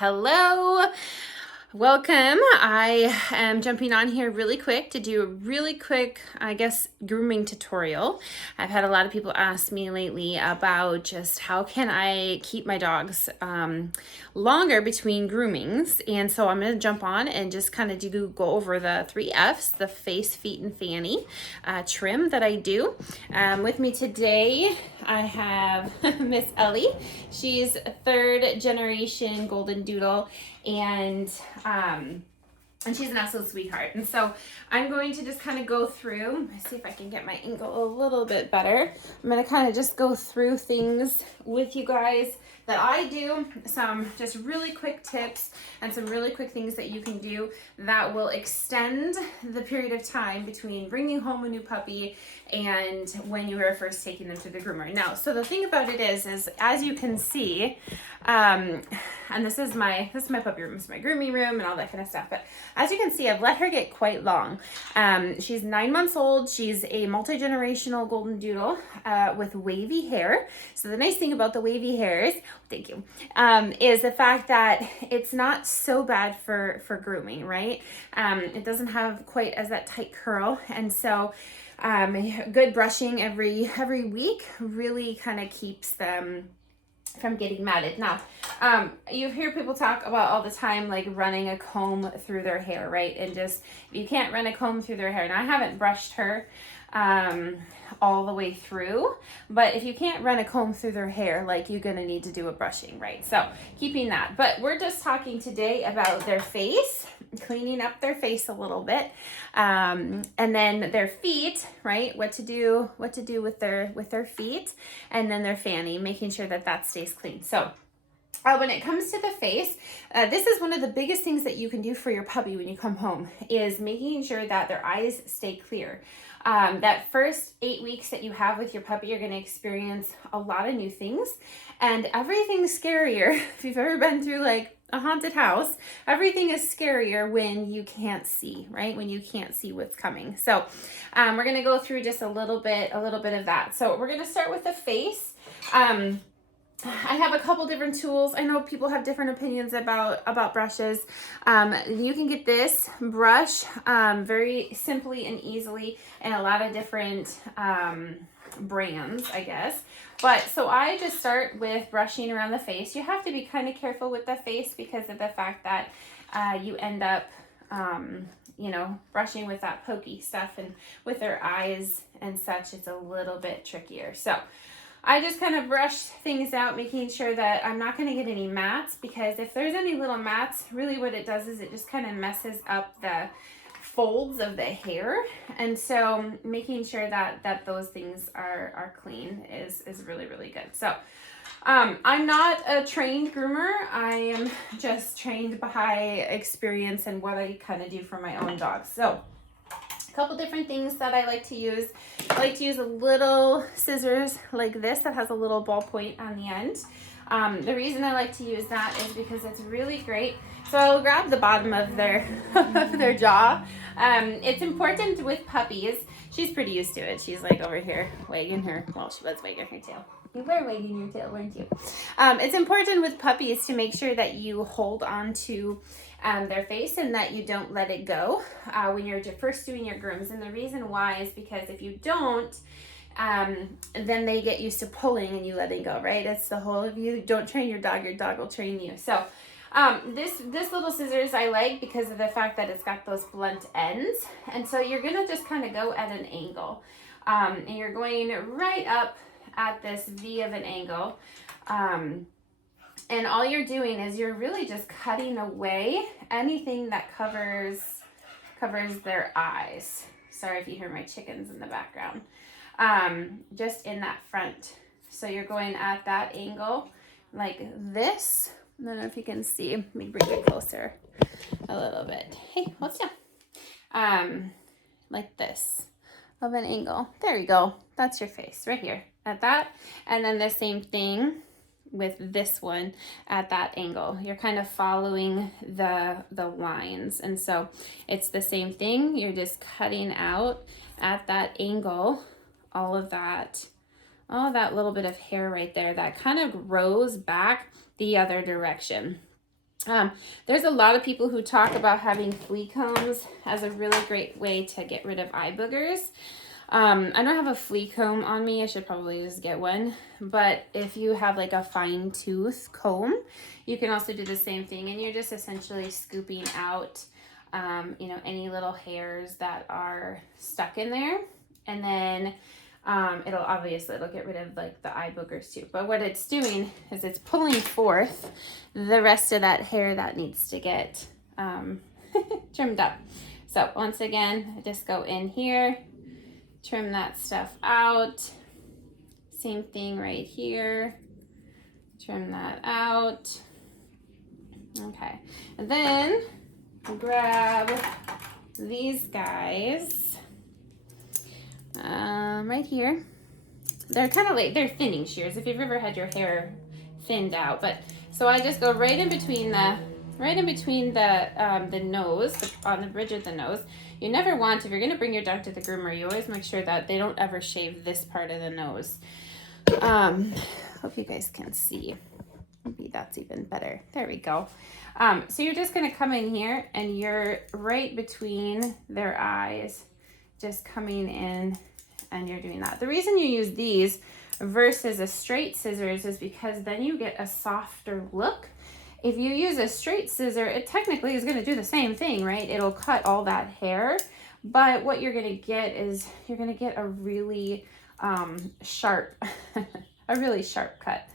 Hello, welcome. I am jumping on here really quick to do a really quick, grooming tutorial. I've had a lot of people ask me lately about just how can I keep my dogs longer between groomings. And so I'm going to jump on and just kind of go over the 3 F's, the face, feet, and fanny trim that I do. With me today, I have Miss Ellie. She's a 3rd generation Goldendoodle, and she's an absolute sweetheart. And so I'm going to just kind of go through, see if I can get my angle a little bit better. I'm going to kind of just go through things with you guys that I do, some just really quick tips and some really quick things that you can do that will extend the period of time between bringing home a new puppy and when you were first taking them to the groomer. Now, so the thing about it is as you can see, and this is my puppy room, this is my grooming room and all that kind of stuff. But as you can see, I've let her get quite long. She's 9 months old. She's a multi-generational Goldendoodle with wavy hair. So the nice thing about the wavy hairs, thank you, is the fact that it's not so bad for grooming, right? It doesn't have quite as that tight curl, and so good brushing every week really kind of keeps them from getting matted. Now, you hear people talk about all the time, like running a comb through their hair, right? And just, you can't run a comb through their hair. Now, I haven't brushed her all the way through, but if you can't run a comb through their hair, like, you're gonna need to do a brushing, right? So keeping that, but we're just talking today about their face, cleaning up their face a little bit, and then their feet, right? What to do with their feet, and then their fanny, making sure that stays clean. So when it comes to the face, this is one of the biggest things that you can do for your puppy when you come home, is making sure that their eyes stay clear. That first 8 weeks that you have with your puppy, you're going to experience a lot of new things, and everything's scarier. If you've ever been through like a haunted house, everything is scarier when you can't see, right? When you can't see what's coming. So we're going to go through just a little bit of that. So we're going to start with the face. I have a couple different tools. I know people have different opinions about brushes. You can get this brush very simply and easily in a lot of different brands, I guess. But so I just start with brushing around the face. You have to be kind of careful with the face because of the fact that you end up brushing with that pokey stuff, and with their eyes and such, it's a little bit trickier. So I just kind of brush things out, making sure that I'm not going to get any mats, because if there's any little mats, really what it does is it just kind of messes up the folds of the hair. And so making sure that those things are clean is really, really good. So I'm not a trained groomer. I am just trained by experience and what I kind of do for my own dogs. So a couple different things that I like to use. I like to use a little scissors like this that has a little ball point on the end. The reason I like to use that is because it's really great. So I'll grab the bottom of their of their jaw. It's important with puppies. She's pretty used to it. She's like over here wagging her, well, she was wagging her tail. You were wagging your tail, weren't you? It's important with puppies to make sure that you hold on to their face and that you don't let it go when you're first doing your grooms. And the reason why is because if you don't, then they get used to pulling and you letting go, right? It's the whole, if you don't train your dog will train you. So this little scissors I like because of the fact that it's got those blunt ends. And so you're gonna just kind of go at an angle, and you're going right up at this V of an angle. And all you're doing is you're really just cutting away anything that covers their eyes. Sorry if you hear my chickens in the background. Just in that front. So you're going at that angle like this. I don't know if you can see. Let me bring it closer a little bit. Hey, what's down? Like this of an angle. There you go. That's your face right here at that. And then the same thing with this one at that angle. You're kind of following the lines, and so it's the same thing. You're just cutting out at that angle all of that little bit of hair right there that kind of grows back the other direction. There's a lot of people who talk about having flea combs as a really great way to get rid of eye boogers. I don't have a flea comb on me. I should probably just get one. But if you have like a fine tooth comb, you can also do the same thing. And you're just essentially scooping out, you know, any little hairs that are stuck in there. And then it'll get rid of like the eye boogers too. But what it's doing is it's pulling forth the rest of that hair that needs to get trimmed up. So once again, I just go in here, trim that stuff out. Same thing right here. Trim that out. Okay. And then grab these guys right here. They're kind of like, they're thinning shears if you've ever had your hair thinned out. But so I just go right in between the nose, on the bridge of the nose. You never want, if you're going to bring your dog to the groomer, you always make sure that they don't ever shave this part of the nose. Hope you guys can see. Maybe that's even better. There we go. So you're just going to come in here and you're right between their eyes, just coming in, and you're doing that. The reason you use these versus a straight scissors is because then you get a softer look. If you use a straight scissor, it technically is going to do the same thing, right? It'll cut all that hair, but what you're going to get is you're going to get a really sharp, a really sharp cut.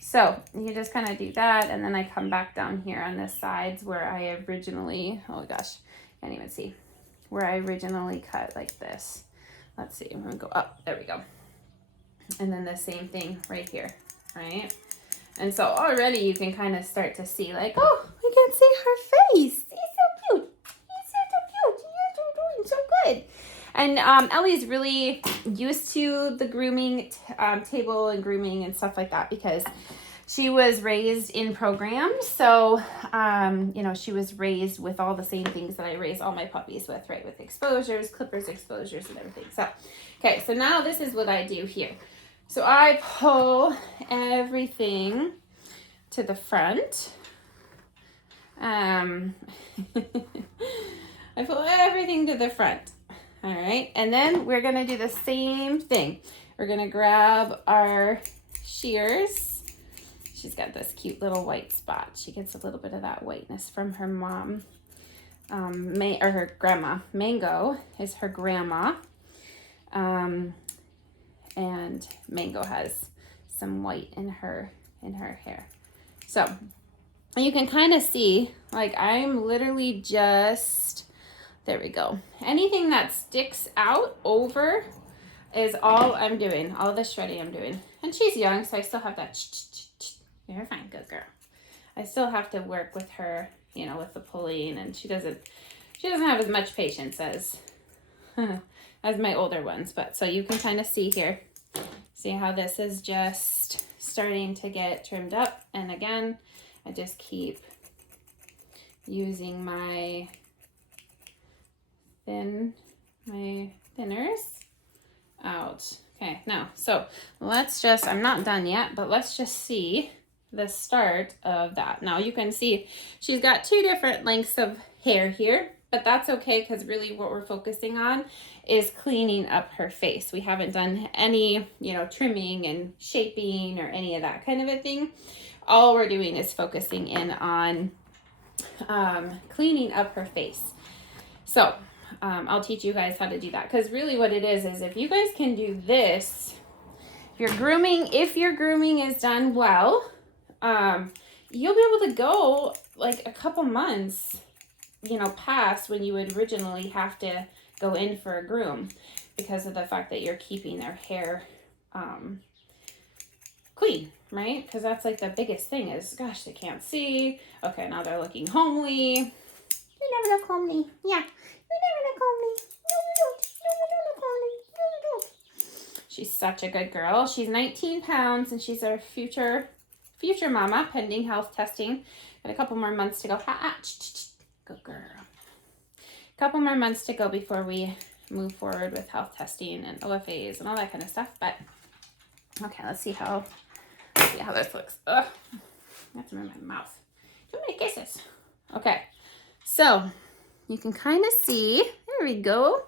So you just kind of do that, and then I come back down here on the sides where I originally, oh gosh, can't even see, where I originally cut like this. Let's see, I'm gonna go up, there we go. And then the same thing right here, right? And so already you can kind of start to see like, oh, we can see her face. He's so cute. He's so cute. You're doing so good. And Ellie's really used to the grooming table and grooming and stuff like that because she was raised in programs. So, you know, she was raised with all the same things that I raise all my puppies with, right? With exposures, clippers, exposures, and everything. So, okay, so now this is what I do here. So I pull everything to the front. I pull everything to the front. All right, and then we're gonna do the same thing. We're gonna grab our shears. She's got this cute little white spot. She gets a little bit of that whiteness from her mom, or her grandma. Mango is her grandma, and Mango has some white in her hair. So you can kind of see, like I'm literally just, there we go. Anything that sticks out over is all I'm doing, all the shredding I'm doing. And she's young, so I still have that. You're fine, good girl. I still have to work with her, you know, with the pulling, and she doesn't have as much patience as my older ones. But so you can kind of see here, see how this is just starting to get trimmed up. And again, I just keep using my thinners out. Okay, now, so let's just, I'm not done yet, but let's just see the start of that. Now you can see she's got two different lengths of hair here, but that's okay because really what we're focusing on is cleaning up her face. We haven't done any, you know, trimming and shaping or any of that kind of a thing. All we're doing is focusing in on cleaning up her face. So I'll teach you guys how to do that, because really what it is if you guys can do this, if your grooming is done well, you'll be able to go like a couple months, you know, past when you would originally have to go in for a groom, because of the fact that you're keeping their hair clean, right? Because that's like the biggest thing is, gosh, they can't see. Okay, now they're looking homely. You never look homely. Yeah, you never look homely. No, you don't. No, you don't look homely. No, you don't. She's such a good girl. She's 19 pounds, and she's our future mama, pending health testing. Got a couple more months to go. Good girl. A couple more months to go before we move forward with health testing and OFAs and all that kind of stuff. But okay, let's see how this looks. Ugh, I have to move my mouth. Too many kisses. Okay, so you can kind of see, there we go.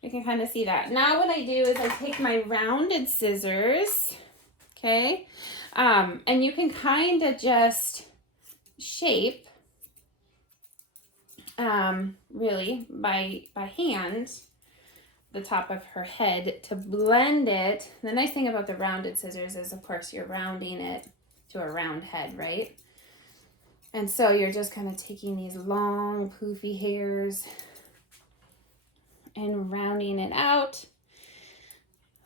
You can kind of see that. Now what I do is I take my rounded scissors, okay? And you can kind of just shape, really, by hand, the top of her head to blend it. The nice thing about the rounded scissors is, of course, you're rounding it to a round head, right? And so you're just kind of taking these long, poofy hairs and rounding it out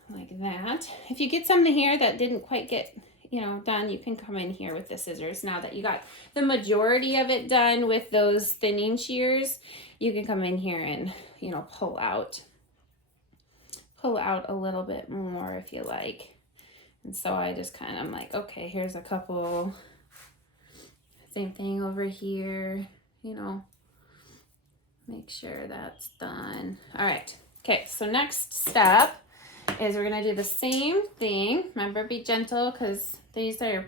like that. If you get some hair that didn't quite get, done, you can come in here with the scissors. Now that you got the majority of it done with those thinning shears, you can come in here and, pull out a little bit more if you like. And so I just kind of like, okay, here's a couple. Same thing over here, make sure that's done. All right. Okay, so next step is we're going to do the same thing. Remember, be gentle because these are,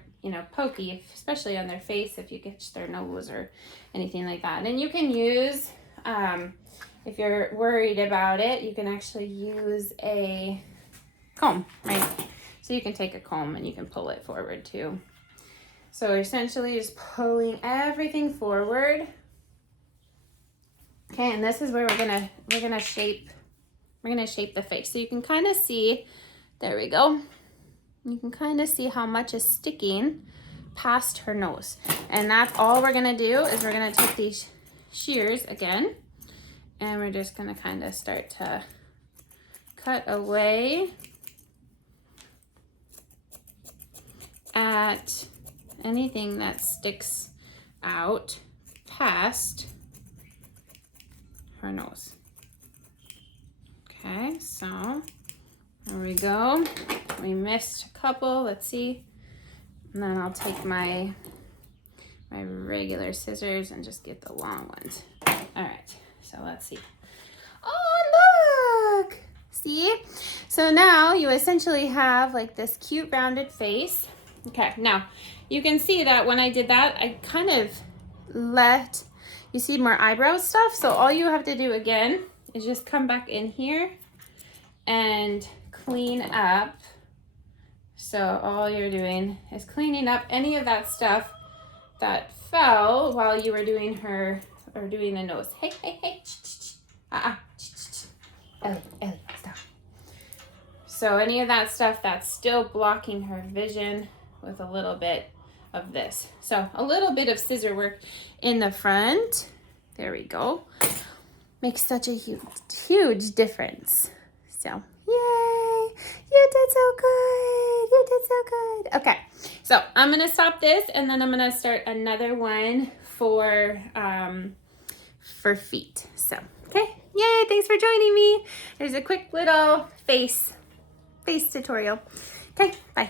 pokey, especially on their face if you get their nose or anything like that. And you can use, if you're worried about it, you can actually use a comb, right? So you can take a comb and you can pull it forward too. So essentially just pulling everything forward. Okay, and this is where we're gonna shape the face. So you can kind of see, there we go. You can kind of see how much is sticking past her nose. And that's all we're gonna do is we're gonna take these shears again, and we're just gonna kind of start to cut away at anything that sticks out past her nose. Okay, so there we go. We missed a couple, let's see. And then I'll take my regular scissors and just get the long ones. All right, so let's see. Oh, look! See? So now you essentially have like this cute rounded face. Okay, now you can see that when I did that, I kind of let you see more eyebrow stuff. So all you have to do again is just come back in here and clean up. So all you're doing is cleaning up any of that stuff that fell while you were doing her or doing the nose. Hey, hey, hey. Ellie, stop. So any of that stuff that's still blocking her vision with a little bit of this. So a little bit of scissor work in the front. There we go. Makes such a huge difference. So, yay! You did so good! You did so good! Okay, so I'm gonna stop this and then I'm gonna start another one for feet. So, okay, yay! Thanks for joining me. There's a quick little face tutorial. Okay, bye.